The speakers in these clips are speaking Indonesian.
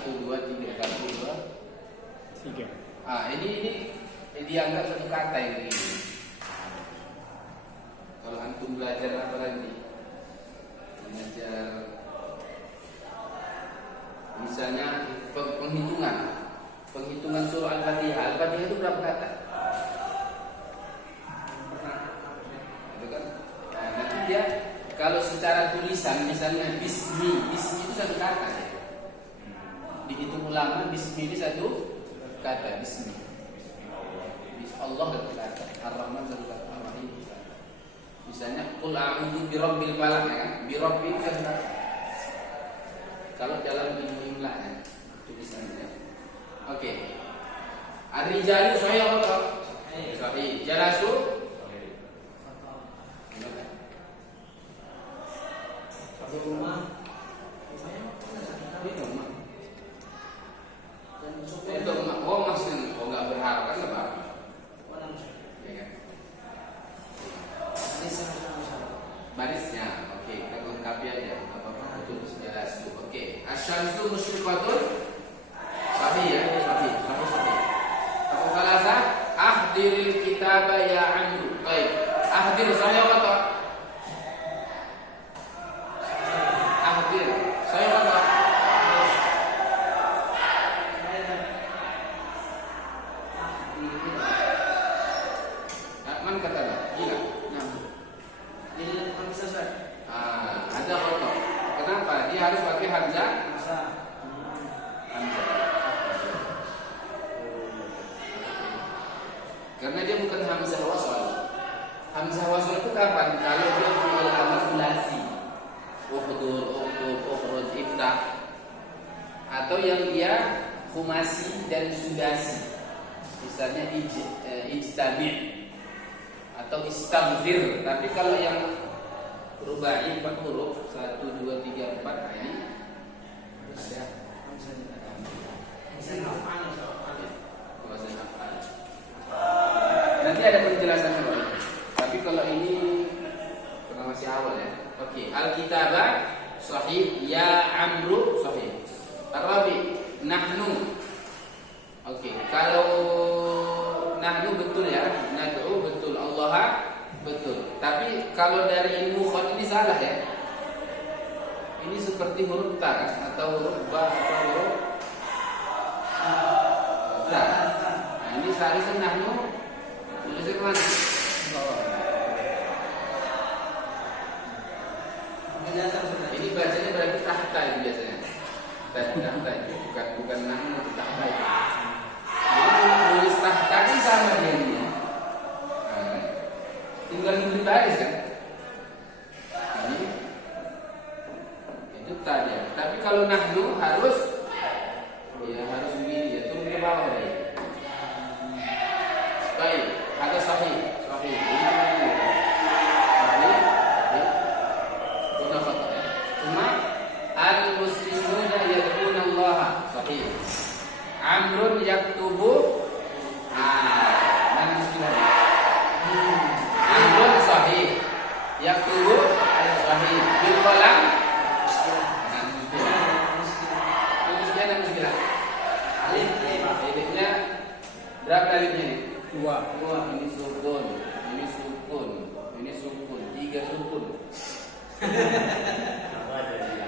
1, 2, 3, 1, 2, 3. Ini dianggap satu kata yang begini. Kalau antum belajar apa lagi? Belajar misalnya penghitungan surah Al-Fatihah. Al-Fatihah itu berapa kata? Itu kan? Nah, nanti dia kalau secara tulisan misalnya bismi itu satu kata ya. Dihitung ulama bismi ini satu kata bismi. Allah satu kata, Ar-Rahman satu kata, Ar-Rahim. Misalnya qul a'udzu birabbil falaq ya kan? Birabbi itu satu kata. Kalau dalam ilmu imla ya, tulisannya. Oke. Ar-rijalu sahih atau sahih? Jalasu nggak berharap kan nggak apa? Ya kan? Barisnya, oke, kita lengkapi aja. Apa itu jelas. Oke, asyamsu musyriqatun sahih ya, sahih. Apa salasa? Ahdiril kitaba ya amru. Baik, ahdir sahih atau ahdir sahih atau kata gila. Ada kotor. Kenapa? Dia harus pakai hamzah. Karena dia bukan hamzah wasal. Hamzah wasal itu kapan? Kalau dia fi'il amr sulasi. Ukhdur, ukhruj, iftah. Atau yang dia khumasi dan sudasi. Misalnya ijtami' atau istaghfir. Tapi kalau yang rubai 4 huruf 1, 2, 3, 4 ini ada nanti ada penjelasannya Pak. Tapi kalau ini karena masih awal ya. Oke, al-kitabah sahih, ya amru sahih. Ar-rabi nahnu. Oke, kalau nahnu betul ya, nad'u betul, Allah betul. Tapi kalau dari ilmu khot ini salah ya. Ini seperti huruf ta kan? Atau huruf ba atau huruf ta. Nah, ini seharusnya nahnu tulisnya kemana? Ini bacanya berarti tahta itu biasanya. Tahta itu bukan nahnu, itu tahta itu. Jadi tulis tahta kan sama dia ini. Tinggal diberi baris kan? Ini itu tadi. Tapi kalau nahnu harus begini ya, turun ke bawah ya. Baik, ada sahih. Sahih. Sudah kata ya. Cuma al-muslimuna yad'una Allah. Sahih. Amrun yaktubu. Amrun sahih. Yaktubu sahih. Bil qalam. Alifnya berapa alifnya nih? 2. Ini sukun, ini sukun, ini sukun, 3 sukun. Apa aja nih?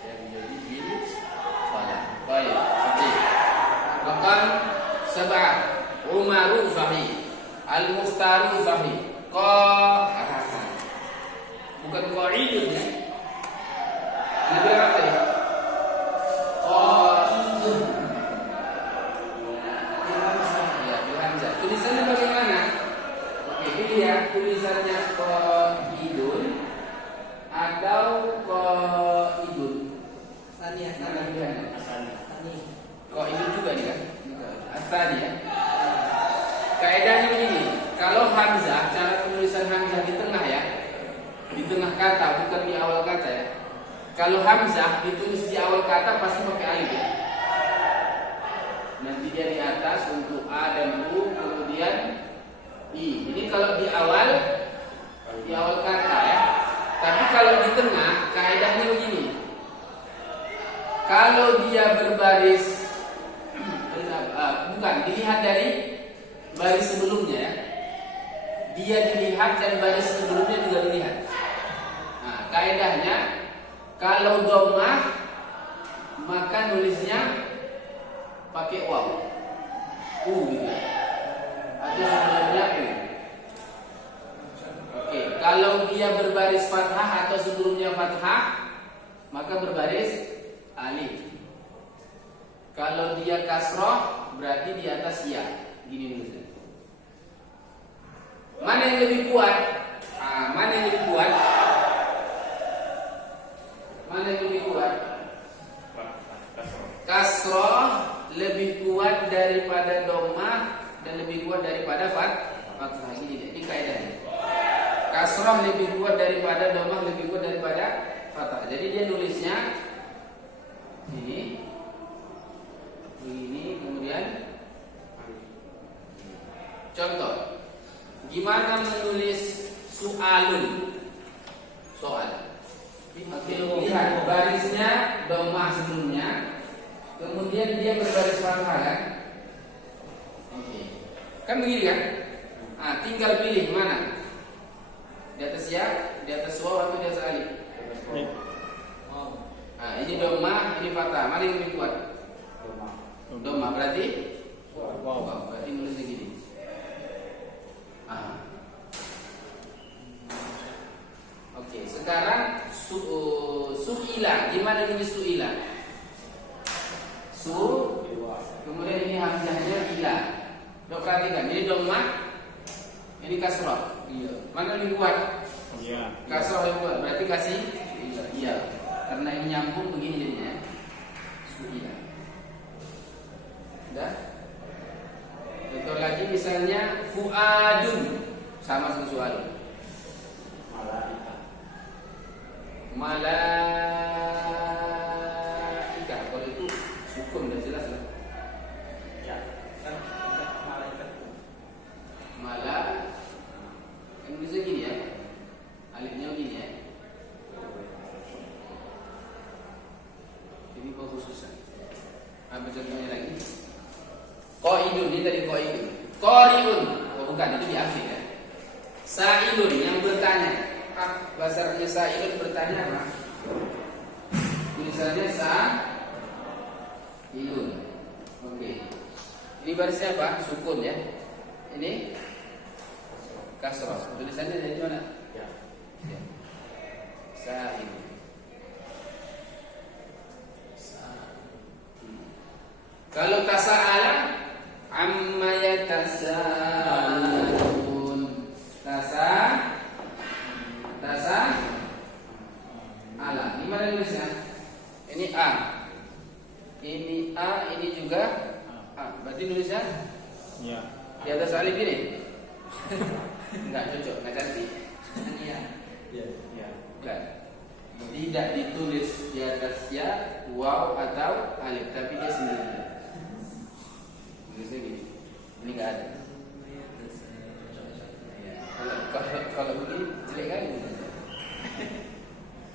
Jadi bil qalam. Baik, sahih. Maqam 7. Umaru sahih. Al-Mukhtaru sahih. Bukan qaidun ya. Ini berapa ya? Tulisannya bagaimana? Oke, lihat tulisannya qaidun atau qaidun. Tani ya. Qaidun juga nih kan? Asani ya. Kaidahnya begini, kalau hamzah, cara penulisan hamzah di tengah ya, di tengah kata, bukan di awal kata ya. Kalau hamzah ditulis di awal kata pasti pakai alif ya. Nanti dia di atas untuk a dan u, kemudian i. Ini kalau di awal kata ya. Tapi kalau di tengah, kaidahnya begini. Kalau dia berbaris bukan dilihat dari baris sebelumnya ya. Dia dilihat dan baris sebelumnya juga dilihat. Nah, kaidahnya kalau dhammah maka nulisnya pakai waw. Gitu. Atau sebelumnya U. Oke, kalau dia berbaris fathah atau sebelumnya fathah maka berbaris alif. Kalau dia kasroh berarti di atas ya. Gini nulisnya. Mana yang lebih kuat? Mana yang lebih kuat? Mana yang lebih kuat? Kasroh lebih kuat daripada dhammah dan lebih kuat daripada fathah. Ini kaidahnya. Kasroh lebih kuat daripada dhammah, lebih kuat daripada fathah. Jadi dia nulisnya ini, kemudian contoh. Gimana menulis soal? Lihat barisnya dhammah sebelumnya, kemudian dia berbaris fathah kan? Kan begini kan? Tinggal pilih mana? Di atas ya, di atas waw atau di atas alif? Ini dhammah, ini fathah. Mana yang lebih kuat? Dhammah berarti waw. Berarti nulisnya gini. Oke, sekarang su'ila. Gimana ini su'ila? Kemudian ini hamzahnya ila. Perhatikan, ini dhammah, ini kasrah. Mana lebih kuat? Iya. Kasrah lebih kuat. Berarti kasih iya. Karena ini nyambung begini jadinya. Su'ila. Sudah? Contoh lagi misalnya fuadun, sama dengan soal. Malaika. Kalau itu hukum udah jelas lah. Ya, kan malaikat. Ini bisa gini ya. Alifnya begini ya. Ini khususan. Apa contohnya lagi? Qaidun, ini tadi qaidun. Qariun, bukan, itu di akhir ya. Sa'ilun, yang bertanya. Bahasa Arabnya sa'ilun, bertanya apa? Tulisannya sa'ilun. Oke. Ini barisnya apa? Sukun ya. Ini kasrah. Tulisannya dari mana? Ya. Sa'ilun. Kalau tasa'ala amma yatasaalun. Tasa'ala. Gimana nulisnya? Ini A. Ini A, ini juga A. Berarti nulisnya? Iya. Di atas alif ini? Enggak cocok, enggak cantik. Iya. Iya. Bukan. Tidak ditulis di atas ya, waw atau alif, tapi dia sendiri. Tulisnya gini. Ini enggak ada. Kalau begini jelek kali.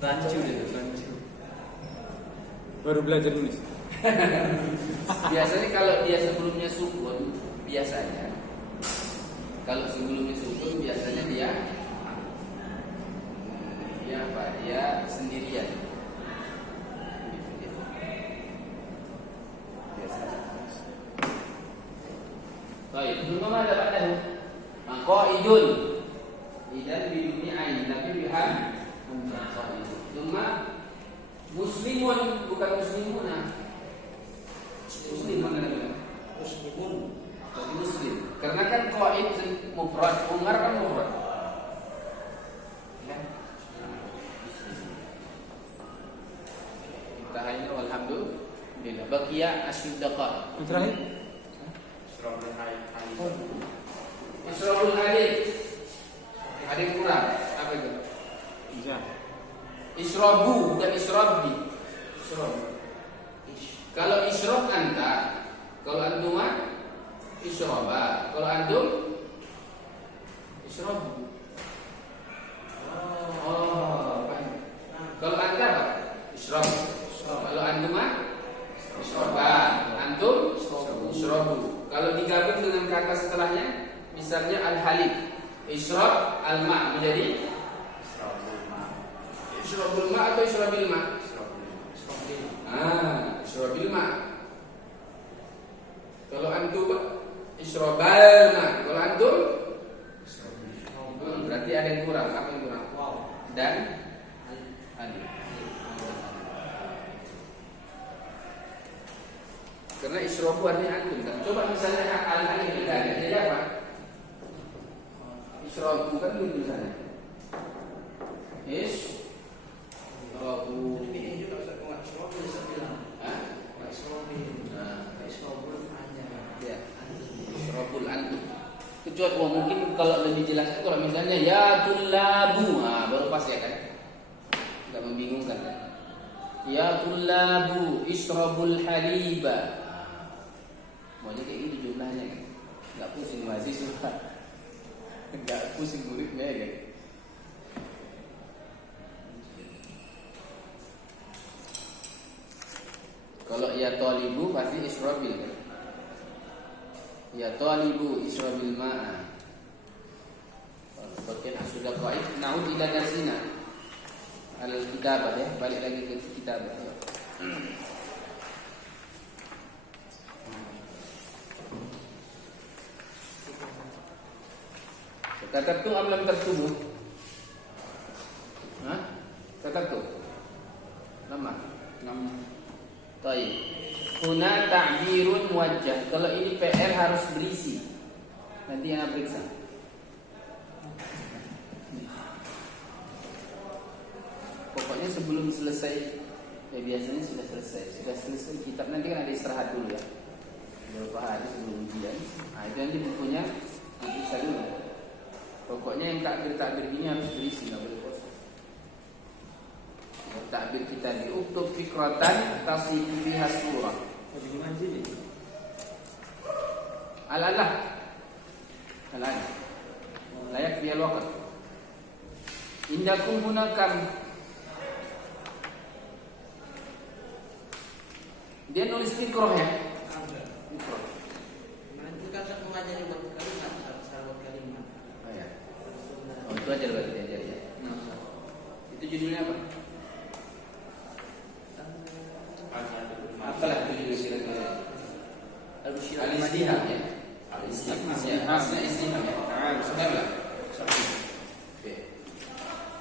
Rancu. Baru belajar nulis. Biasanya kalau dia sebelumnya sukun, biasanya kalau sebelumnya sukun biasanya dia sendirian. Baik, belum ada pada qaidun. Idan biduni ain, tapi bihan cuma muslimun, bukan muslimuna. Muslim mana namanya? Muslimun. Jadi muslim. Karena kan qaid mufrad, umar kan mufrad. Ya. Intahainya walhamdulillah. Baqiya asyiddaqa. Terakhir. Israbul hadid. Ada yang kurang. Apa itu? Bisa. Isrobu, bukan isrobi. Isrob. Kalau isrob anta, kalau antuma isroba, kalau antum isrobu. Kalau anta apa? Isrob. Kalau antuma halib. Isyrab al-ma menjadi isyrabul ma atau israbil ma? Israbil ma. Kalau antum israbal ma. Kalau antum berarti ada yang kurang. Apa yang kurang? Dan alif. Karena isrobu artinya antum. Coba misalnya al-alif tidak ada, jadi apa? Isrobu kan dulu misalnya. Isrobu. Ini juga bisa buat isrobu bisa bilang. Ya. Isrobul antum. Kecuali mungkin kalau lebih jelas kalau misalnya ya tullabu, baru pas ya kan? Enggak membingungkan kan? Ya tullabu israbul haliba. Maunya kayak gitu jumlahnya kan? Enggak pusing mahasiswa. Enggak pusing muridnya ya kan? Kalau ya talibu pasti israbil kan? Ya talibu israbil ma'a. Bagian sudah qaid. Naud ila darsina al-kitabah ya, balik lagi ke kitabah. Katabtu am lam taktubu? Katabtu. Nama. Baik. Huna ta'birun wajah. Kalau ini PR harus berisi. Nanti yang periksa. Pokoknya sebelum selesai, ya biasanya sudah selesai kitab, nanti kan ada istirahat dulu ya. Beberapa hari sebelum ujian. Itu nanti bukunya diperiksa dulu. Pokoknya yang takbir ini harus berisi, nggak boleh kosong. Takbir kita diuktub fikratan tasifu fiha surah. Al-alah layak biar waqt. Indakum hunakam. Dia nulis fikroh ya. Fikroh. Nanti kan saya mengajari buat kalimat, sahabat kalimat. Oh ya. Itu aja berarti aja ya. Itu judulnya apa? Apalah judulnya kira-kira? Al-Istiham ya. Al-Istiham ya. Sudah lah. Oke.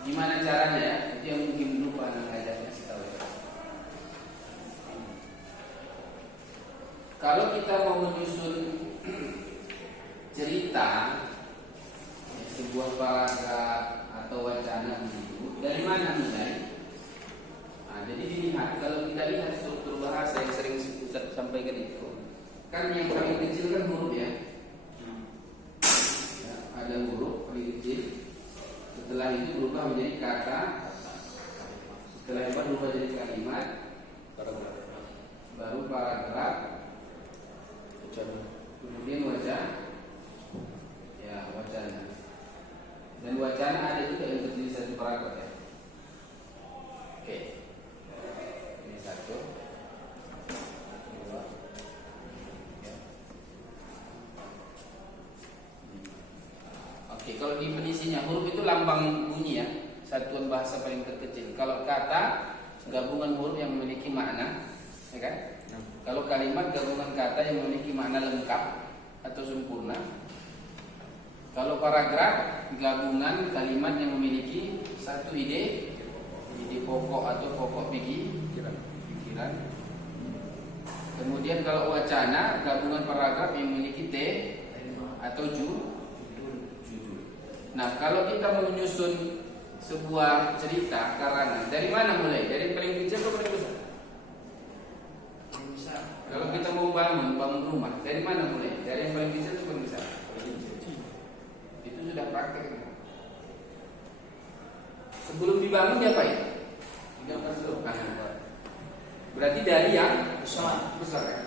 Gimana caranya ya? Itu yang mungkin lupa anak ajarnya sih tahu. Kalau kita mau menyusun cerita sebuah paragraf atau wacana begitu, dari mana mulai? Jadi dilihat, kalau kita lihat struktur bahasa yang sering Ustaz sampaikan itu, kan yang paling kecil kan huruf ya. Ada huruf paling kecil. Setelah itu berubah menjadi kata. Setelah itu berubah menjadi kalimat. Baru paragraf. Kemudian wacana. Ya, wacana. Dan wacana ada juga yang terdiri satu paragraf ya. Oke. Ini satu. Dua. Ya. Oke, kalau di penisinya huruf itu lambang bunyi ya, satuan bahasa paling terkecil. Kalau kata gabungan huruf yang memiliki makna, ya kan? Kalau kalimat gabungan kata yang memiliki makna lengkap atau sempurna. Kalau paragraf gabungan kalimat yang memiliki satu ide pokok atau pokok pikiran. Kemudian kalau wacana gabungan paragraf yang memiliki atau judul. Nah, kalau kita menyusun sebuah cerita karangan, dari mana mulai? Dari paling kecil atau paling besar? Kalau kita mau bangun rumah, dari mana mulai? Dari yang paling kecil atau paling besar? Itu sudah praktek. Sebelum dibangun diapain? Digambar dulu. Berarti dari yang besar ya?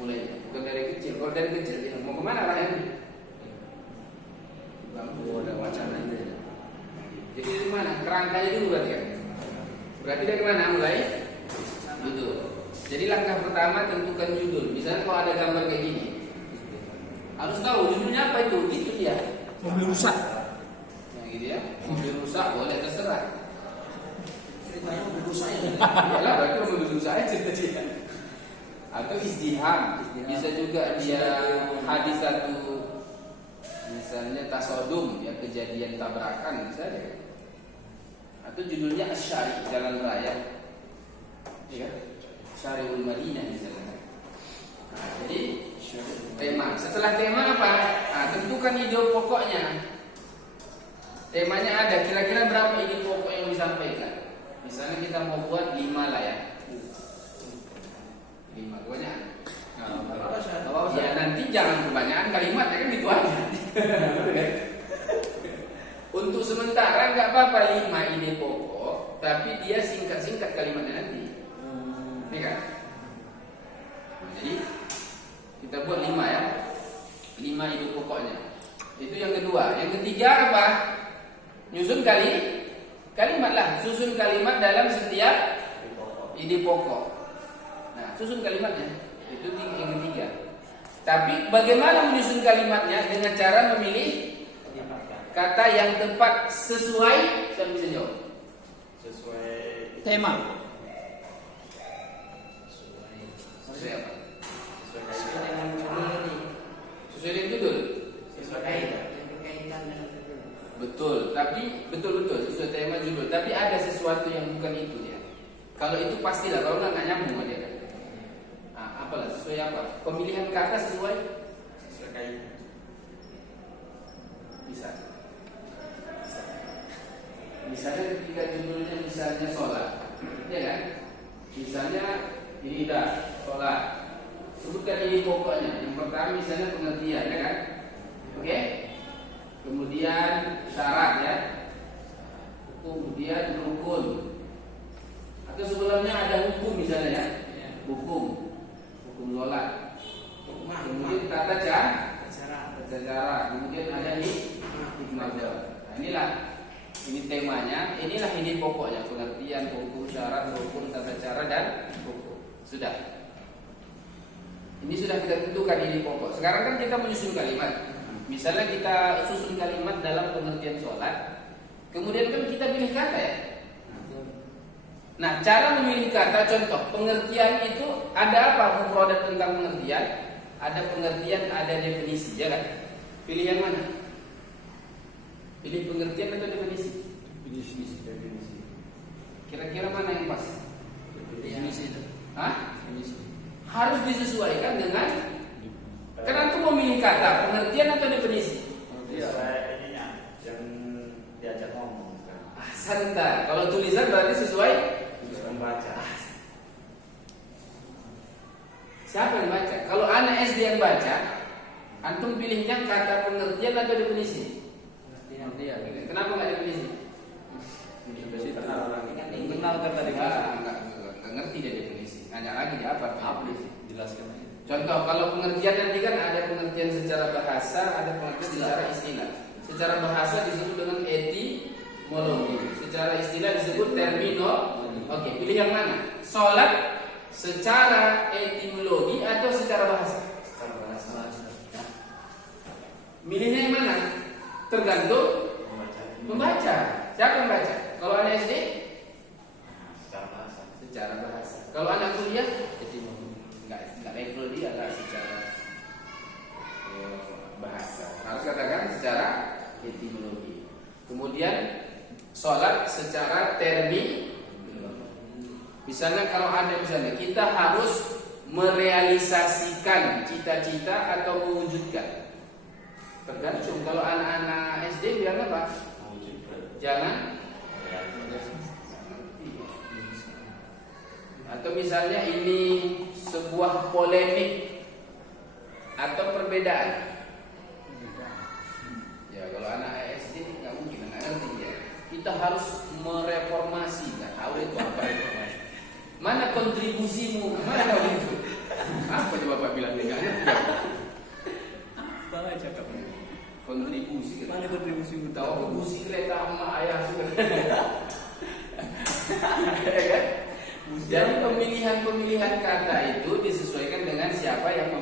Mulai, bukan dari kecil. Kalau dari kecil, ya, mau kemana arahnya? Ada wacana itu ya. Jadi dari mana? Kerangkanya dulu berarti kan? Berarti dari mana mulai? Judul. Jadi langkah pertama tentukan judul. Misalnya kalau ada gambar kayak gini, Harus tahu judulnya apa itu, gitu dia. Mobil rusak. Yang gitu ya, mobil rusak boleh terserah. Ceritanya berusaha ya. Iyalah, berarti mobil rusak aja cerita dia. Atau izdiham, bisa juga dia hadis satu, misalnya tasodum, ya kejadian tabrakan misalnya. Atau judulnya Asyari, jalan raya, ya, Syariul Madinah misalnya. Nah, jadi tema. Setelah tema apa? Nah, tentukan ide pokoknya. Temanya ada, kira-kira berapa ide pokok yang disampaikan? Misalnya kita mau buat 5 lah ya. 5 banyak. Ya nanti jangan kebanyakan kalimat ya kan gitu aja. Untuk sementara nggak apa-apa 5 ide pokok, tapi dia singkat-singkat kalimatnya nanti. Ini kan? Jadi kita buat 5 ya. 5 ide pokoknya. Itu yang kedua. Yang ketiga apa? Nyusun kalimat lah. Susun kalimat dalam setiap ide pokok. Nah, susun kalimatnya. Itu yang ketiga. Tapi bagaimana menyusun kalimatnya? Dengan cara memilih kata yang tepat sesuai. Siapa bisa jawab? Sesuai tema. Sesuai apa? Sesuai dengan judul ini. Sesuai dengan judul. Sesuai kaitan dengan judul. Betul, tapi betul sesuai tema judul. Tapi ada sesuatu yang bukan itu dia. Kalau itu pastilah, kalau nggak nyambung sama dia kan. Nah, apalah sesuai apa? Pemilihan kata sesuai kaitan. bisa. Misalnya ketika judulnya misalnya sholat, ya kan? Misalnya ini dah sholat. Sebutkan ini pokoknya. Yang pertama misalnya pengertian, ya kan? Oke? Kemudian syarat ya. Kemudian rukun. Atau sebelumnya ada hukum misalnya ya. Hukum sholat. Kemudian tata cara. Kemudian ada hikmah. Nah, inilah ini temanya. Inilah ini pokoknya, pengertian, hukum, syarat, rukun, tata cara dan hukum. Sudah. Ini sudah kita tentukan ini pokok. Sekarang kan kita menyusun kalimat. Misalnya kita susun kalimat dalam pengertian sholat, kemudian kan kita pilih kata ya. Nah, cara memilih kata, contoh pengertian itu ada apa? Mufradat tentang pengertian, ada pengertian, ada definisi, ya kan? Pilih yang mana? Pilih pengertian atau definisi? Definisi. Kira-kira mana yang pas? Definisi itu. Hah? Harus disesuaikan dengan. Kan antum memilih kata pengertian atau definisi? Sesuai ininya yang diajak ngomong. Santai. Kalau tulisan berarti sesuai Membaca. siapa yang baca? Kalau anak SD yang baca, antum pilihnya kata pengertian atau definisi? Pengertian. Kenapa nggak definisi? Kenal kata Nggak ngerti dia definisi. Nanya lagi dia apa? Jelaskan aja. Contoh kalau pengertian nanti kan ada pengertian secara bahasa, ada pengertian secara istilah. Secara bahasa disebut dengan etimologi. Secara istilah disebut terminologi. Oke, pilih yang mana? Sholat secara etimologi atau secara bahasa? Secara bahasa. Milihnya yang mana? Tergantung membaca. Siapa yang baca? Kalau anak SD? Secara bahasa. Secara bahasa. Kalau anak kuliah? Etimologi. Nggak level dia lah secara bahasa. Harus katakan secara etimologi. Kemudian sholat secara terminologi. Misalnya kalau ada misalnya kita harus merealisasikan cita-cita atau mewujudkan. Tergantung. Kalau anak-anak SD bilang apa? Jangan. Atau misalnya ini sebuah polemik atau perbedaan. Ya kalau anak SD nggak mungkin nggak ngerti ya. Kita harus mereformasi, nggak tahu itu apa reformasi. Mana kontribusimu? Mana tahu itu? Apa coba Bapak bilang nggak ngerti? Apa aja kapan? Kontribusi. Mana kontribusimu? Tahu kontribusi kereta sama ayah juga. Jadi pemilihan kata itu disesuaikan dengan siapa yang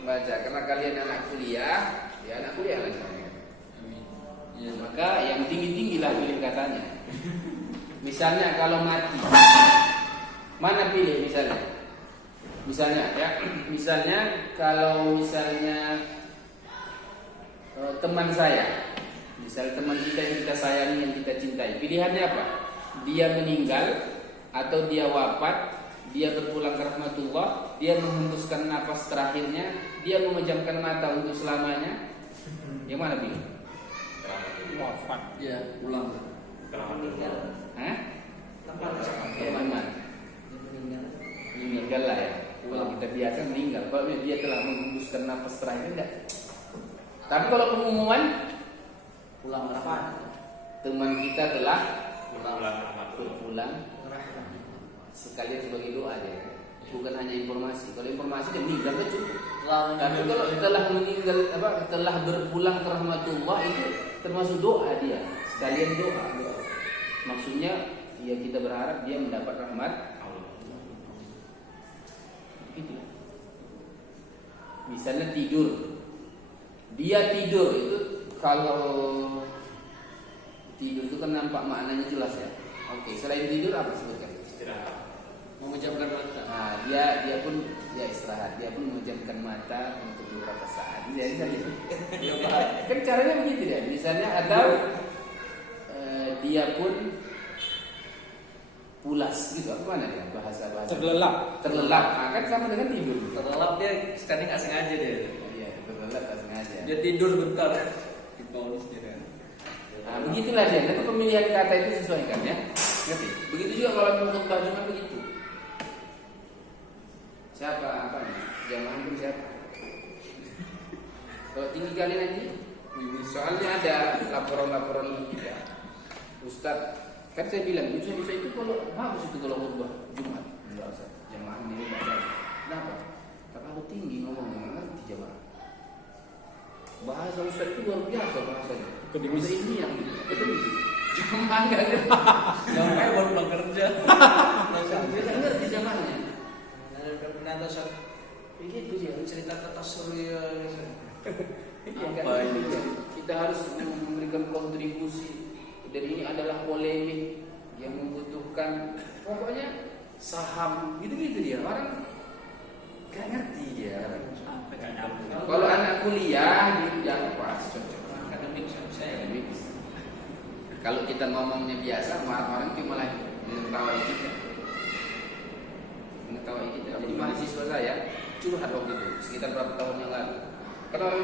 Baca, karena kalian anak kuliah, ya anak kuliah lah semuanya. Ya, maka yang tinggi-tinggilah pilih katanya. Misalnya kalau mati, mana pilih misalnya? Misalnya ya, misalnya kalau misalnya teman saya, misal teman kita yang kita sayangi, yang kita cintai, pilihannya apa? Dia meninggal atau dia wafat, dia berpulang ke rahmatullah, dia menghembuskan napas terakhirnya, dia memejamkan mata untuk selamanya. Yang mana pilih? Wafat. Ya, pulang. Meninggal. Hah? Tempat Yang mana? meninggal. Meninggal lah ya. Kalau kita biasa meninggal, kalau dia telah menghembuskan napas terakhir enggak. Tapi kalau pengumuman Pulang wafat. teman kita telah Pulang berpulang sekalian sebagai doa ya. Bukan hanya informasi. Kalau informasi dia meninggal kan cukup. Tapi kalau telah meninggal telah berpulang ke rahmatullah itu termasuk doa dia. Sekalian doa. Maksudnya ya kita berharap dia mendapat rahmat. Gitu. Misalnya tidur. Dia tidur itu kalau tidur itu kan nampak maknanya jelas ya. Oke, selain tidur apa sebutkan? Istirahat. Memejamkan mata. Nah, dia pun ya istirahat, dia pun memejamkan mata untuk beberapa saat. Jadi kan caranya begitu ya. Misalnya atau dia pun pulas gitu. Apa mana dia bahasa? Terlelap. Terlelap. Nah, kan sama dengan tidur. Terlelap dia sekali nggak sengaja dia. Iya, terlelap tak sengaja. Dia tidur bentar. Diponis dia kan. Nah, begitulah dia. Tapi pemilihan kata itu sesuaikan ya. Ngerti? Begitu juga kalau mau khutbah Jumat begitu. Siapa apa nih? Jamaah pun siapa? Kalau tinggi kali nanti, soalnya ada laporan-laporan kita. Ustaz, kan saya bilang bisa itu kalau bagus itu kalau khutbah Jumat. Enggak usah. Jamaah ini enggak ada. Kenapa? Karena aku tinggi ngomongnya, nggak ngerti jamaah. Bahasa Ustaz itu luar biasa bahasanya. Akademis. Bahasa ini yang akademis. Jamaah nggak ngerti. Jamaah baru pulang kerja. Dia nggak ngerti jamaahnya. Ada penanda saat Begitu dia. cerita kata surya. Apa ini? Kita harus memberikan kontribusi. Dan ini adalah polemik yang membutuhkan pokoknya saham gitu-gitu dia. Orang nggak ngerti dia. Kalau anak kuliah gitu jangan pas. Akademik saya. Kalau kita ngomongnya biasa, orang itu malah mengetahui kita. Mengetahui kita. Jadi mahasiswa saya curhat waktu itu sekitar berapa tahun yang lalu. Kalau orang